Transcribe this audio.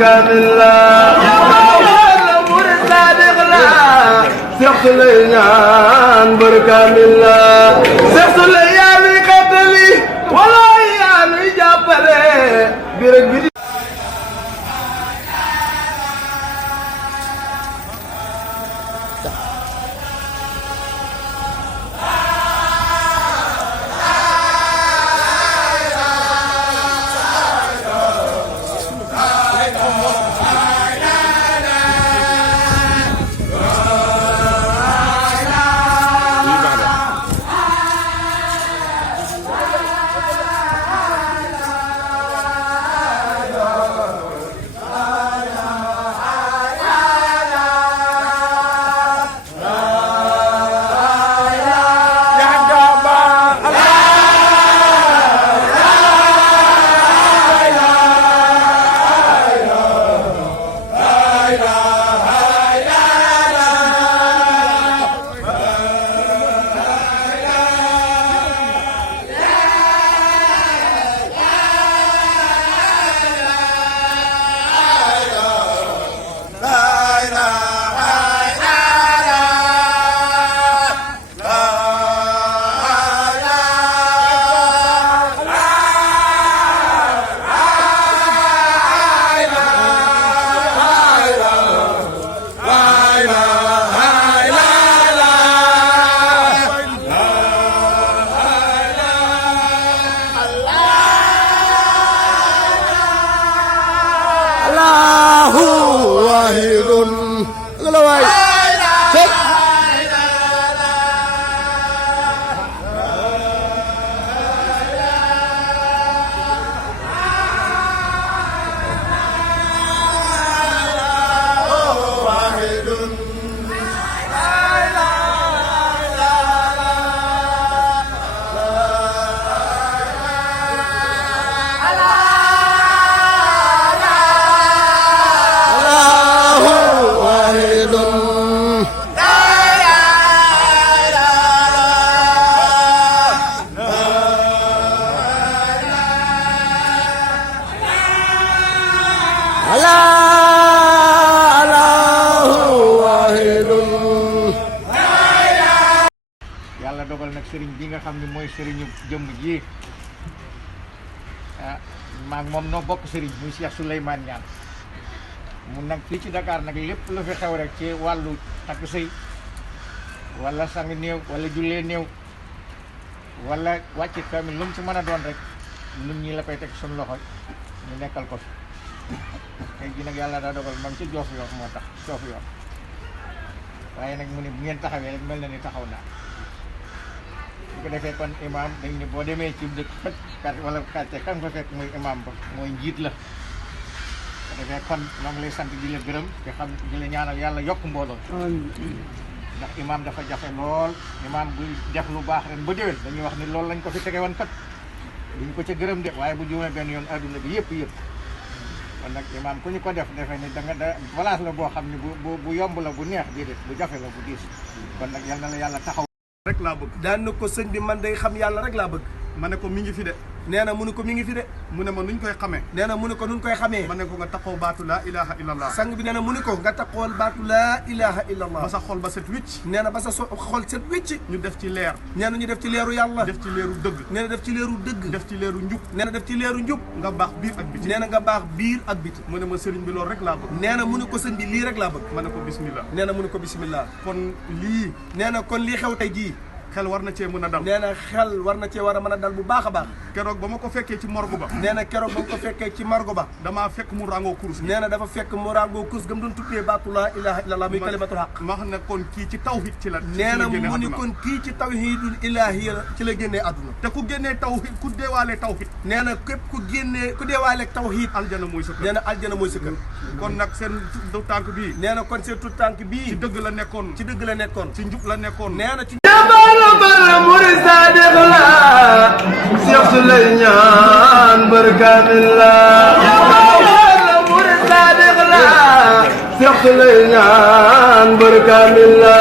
بركامل لا murid sadiq la Cheikh Souleymane بركامل لا Cheikh Souleymane xetali wala yaa nuy jàppale bi rek bi yàlla dogal nag sëriñ bi nga xam ne mooy sëriñu jëmm ji maag moom noo bokk sëriñ muy Cheikh Souleymane Niane mu nag fii ci Dakar nag lépp lu fi xew rek ci wàllu takk sëy wala sang néew wala jullee néew wala wàcce kamil lu mu ci mën a doon rek nun ñi la koy teg suñu loxo ñu nekkal ko fi tey ji nag yàlla daa dogal moom ci joof yoon moo tax joof yoon waaye nag mu ne bu ngeen taxawee rek mel na ni taxaw naa bu ko defee kon imam dañ ne boo demee ci dëkk kat wala quartier kan fa fekk muy imam ba mooy njiit la bu ko defee kon ñoo ngi lay sant di la gërëm te xam di la ñaanal yàlla yokk mbooloo ndax imam dafa jafe lool imam buy def lu baax ren ba déwén dañuy wax ni loolu lañ ko fi tege woon kat duñ ko ca gërëm de waaye bu juumee benn yoon adduna bi yëpp kon nag imam ku ñu ko def defe ni da nga da place la boo xam ne bu yomb la bu neex déedéet bu jafe la bu diis kon nag yal na la yàlla taxaw rek laa bëgg daan na ko sëñ bi man day xam yàlla rek laa bëgg ma ne ko mi ngi fi de nee na mu ne ko mi ngi fi de mu ne ma nuñ koy xamee nee na mu ne ko nuñ koy xamee ma ne ko nga taxaw baatu laa ilaha illallah sang bi nee na mu ne ko nga taxawal baatu laa ilaha illallah ba sa xol ba set wicc nee na ba sa xol set wicc ñu def ci leer nee na ñu def ci leeru yàlla def ci leeru dëgg nee na def ci leeru dëgg def ci leeru njub nee na def ci leeru njub nga baax biir ak biti nee na nga baax biir ak biti mu ne ma sëriñ bi loolu rek laa bëgg nee na mu ne ko sëñ bi lii rek laa bëgg ma ne ko bismillah nee na mu ne ko bismillah kon lii nee na kon lii xew tey jii xel war na cee mën a dal nee na xel war na cee war a mën a dal bu baax a baax keroog ba ma ko fekkee ci morgue ba nee na keroog ba ma ko fekkee ci morgue ba damaa fekk mu rangoo kurus nee na dafa fekk mu rangoo kurus gam doon tuddee baatu laa ilaha illallah muy kalimatul haq ma xam ne kon kii ci tawhid ci la nee na mu ni kon kii ci tawhidul ilahi ci la génnee àdduna te ku génnee tawhid ku deewaale tawhid nee na képp ku génnee ku deewaale tawhid aljana mooy sa kër nee na aljana mooy sa kër kon nag seen du tànk bii nee na kon seen tu tànk bii ci dëgg la nekkoon ci dëgg la nekkoon ci njub la nekkoon nee na ci murid sadiq la Cheikh Souleymane بركامل لا murid sadiq la Cheikh Souleymane بركامل لا